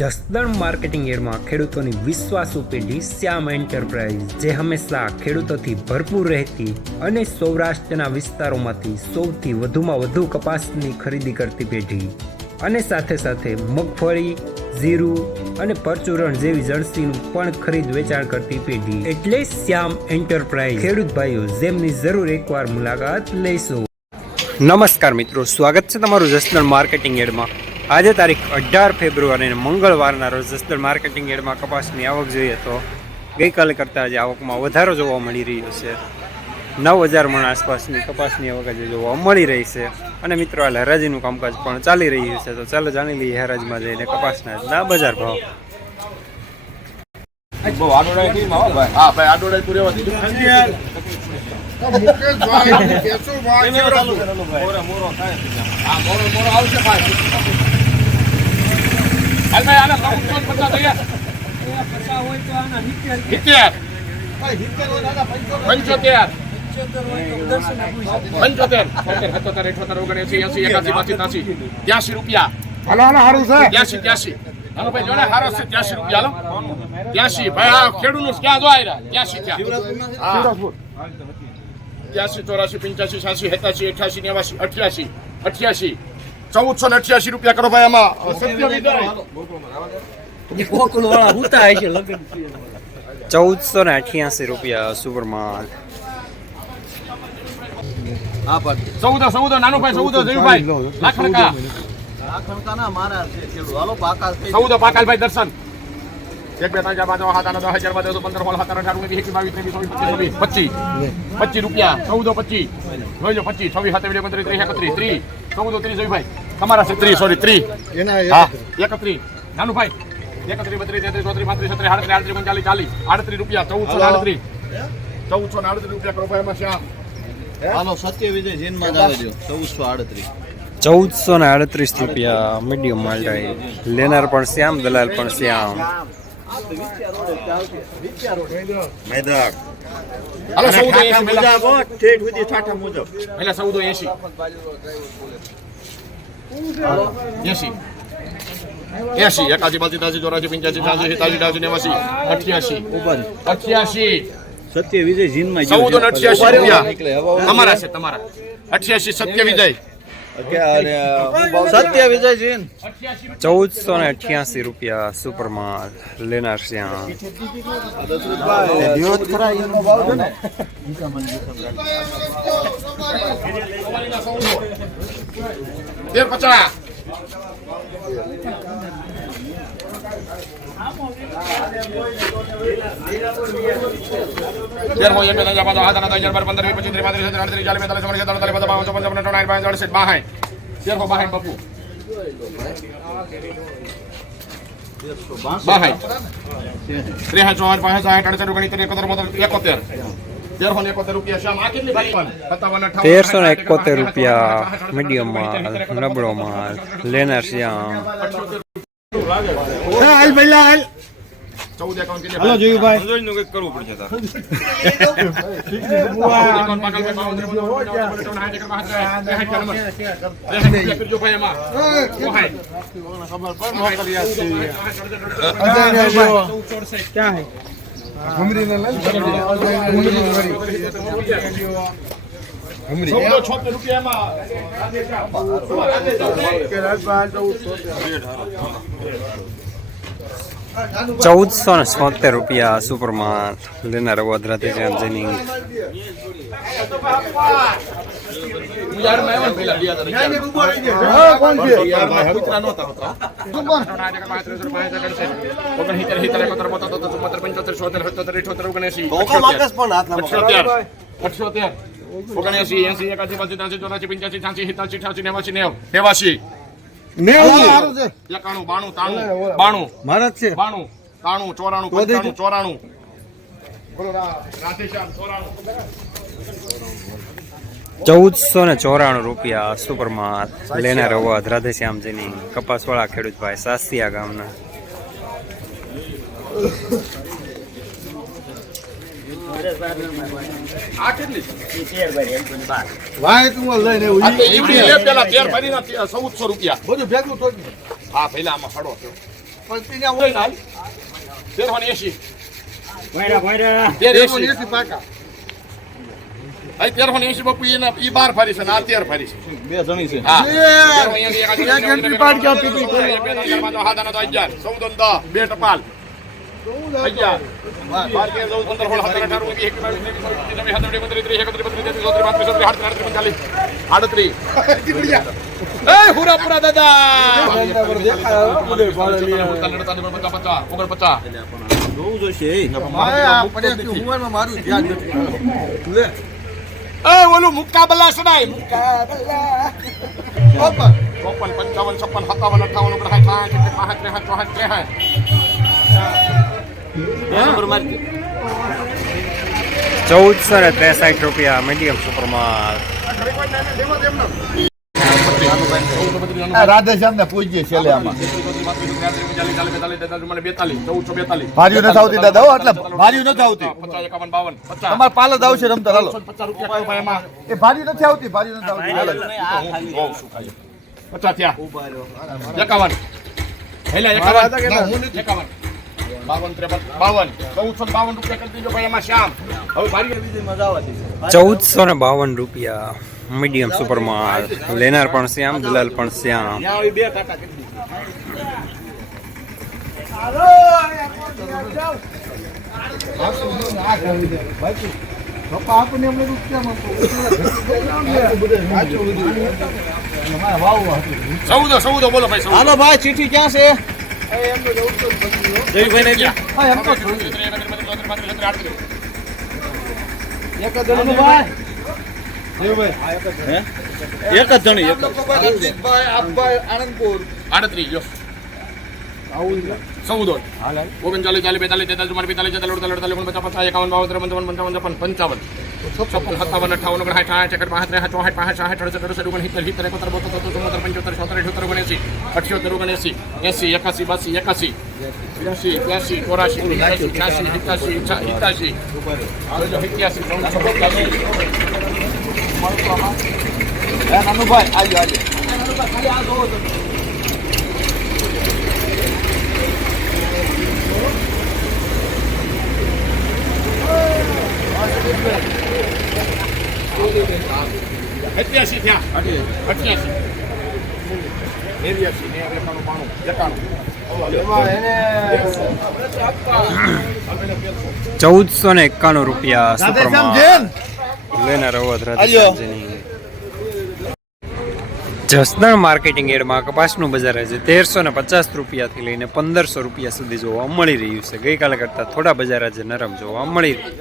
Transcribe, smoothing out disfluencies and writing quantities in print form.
Jasdan marketing યાર્ડમાં ખેડૂતોની વિશ્વાસુ પેઢી શ્યામ એન્ટરપ્રાઇઝ, જે હંમેશા ખેડૂતોથી ભરપૂર રહેતી અને સૌરાષ્ટ્રના વિસ્તારોમાંથી સૌથી વધુમાં વધુ કપાસની ખરીદી કરતી પેઢી અને સાથે સાથે મગફળી, જીરું અને પરચુરણ જેવી જણસીનું પણ ખરીદ વેચાણ કરતી પેઢી એટલે શ્યામ એન્ટરપ્રાઇઝ. ખેડૂત ભાઈઓ, જેમની જરૂર એકવાર મુલાકાત લઈશું. નમસ્કાર મિત્રો, સ્વાગત છે તમારું જસદણ માર્કેટિંગ યાર્ડમાં. આજે તારીખ 18 ફેબ્રુઆરી મંગળવારના રોજ જસદણ માર્કેટિંગ યાર્ડમાં કપાસની આવક જોઈએ તો ગઈકાલે કરતાં આજે આવકમાં વધારો જોવા મળી રહ્યો છે. 9000 મણ આસપાસની કપાસની આવક આજે જોવા મળી રહી છે. અને મિત્રો, હાલ હરાજીનું કામકાજ પણ ચાલી રહ્યું છે, તો ચાલો જાણી લઈએ હરાજીમાં જઈને કપાસના બજાર ભાવ. ₹1488 કરો ભાઈ. આમાં 1488 રૂપિયા સુપરમાલ. 14 નાનો ભાઈ, 14 જયુભાઈ લાખણકા, 14 પાકાલભાઈ દર્શન. 1 2 3 4 5 6 7 8 10 11 12 13 14 15 16 17 18 19 20 25 રૂપિયા. 14 25 જોઈ લો. 25 26 27 29 30 31 14 30 જયુભાઈ તમારા છે. 30 સોરી 30 હા 31 નાનું ભાઈ 31 32 33 34 35 37 38 રૂપિયા. 1438 રૂપિયા કરો ભાઈ. એમાં શ્યામ હાલો સત્ય વિજય જીનમાં જ આવે દો 1438 રૂપિયા મીડિયમ માલટાઈ. લેનાર પણ શ્યામ, દલાલ પણ શ્યામ. મેદાક હાલો 1480 ઠેઠ સુધી ઠાઠા મુજબ પહેલા 1480 80 81 82 83 84 85 88 સત્ય વિજય જીનમાં 1488 રૂપિયા તમારા છે. તમારા 88 સત્ય વિજય. સત્ય વિજય જીન 1488 રૂપિયા સુપરમાલ. લેનાર શ્યામ. દિવસ ખરા એનો ભાવ છે ને 1350 ₹1371 રૂપિયા મીડિયમ માલ. નબળો માલ. લેનાર શ્યામ. હાલો જોયુભાઈ જોઈનું કંઈક કરવું પડશે ₹1476 સુપરમાલ. લેનાર વડોદરાથી શ્યામ જેનિંગ. મારા છે 1494 રૂપિયા સુપરમાલ. લેનાર અવાજ રાધેશ્યામ જેની કપાસવાળા ખેડૂત ભાઈ સાસિયા ગામના. આ કેટલી વાય તું લઈને આ તો ઈવડી લે પેલા 13 ભરીના 1400 રૂપિયા બધું ભેગું તો હા પહેલા આમાં ફાડો થયો 1380 પાકા 1380 બાપુ એના ઈ 12 ફરી છે ને આ 13 ફરી છે બે જણી છે હા બે ટપાલ 11 12 13 14 15 હુરાપુરા દાદા 49 જોવું જોઈશે મારું ધ્યાન નથી લે ઓલું મુકાબલા સડાય મુકાબલા 55 56 ₹1463 રૂપિયા મીડિયમ સુપરમાં. રાધેશ્યામ ને પૂછીએ છેલ્લે આમાં 42 ભાર્યું નથી આવતી દાદા હો એટલે ભાર્યું નથી આવતી 50 51 52 તમારે પાલ જ આવશે રમતા હાલો 50 રૂપિયા કયો ભાઈ એમાં એ ભાર્યું નથી આવતી ભાર્યું નથી આવતી હાલો 50 થયા 51 હેલા 51 52 રૂપિયા કરી દીજો ભાઈ એમાં શ્યામ હવે ભારી મજા આવતી ₹1452 રૂપિયા મીડિયમ સુપરમાં. લેનાર પણ શ્યામ, દલાલ પણ શ્યામ. બે કાકા કરી સૌદો બોલો ભાઈ સૌદો હાલો ભાઈ ચીઠી ક્યાં છે એક જ જણી રણજીતભાઈ આપભાઈ આનંદપુર 38 લ્યો 14 39 40 42 43 44 45 46 47 51 52 53 55 56 57 58 નાનુભાઈ આવ્યો અત્યાસી થયા 88 ₹1491 રૂપિયા સુપરમાં. લેનાર અવધ રાધેશ્યામજીની. જસદણ માર્કેટિંગ એડમાં કપાસનું બજાર આજે 1350 રૂપિયાથી લઈને 1500 રૂપિયા સુધી જોવા મળી રહ્યું છે. ગઈકાલે કરતાં થોડા બજાર આજે નરમ જોવા મળી રહ્યું.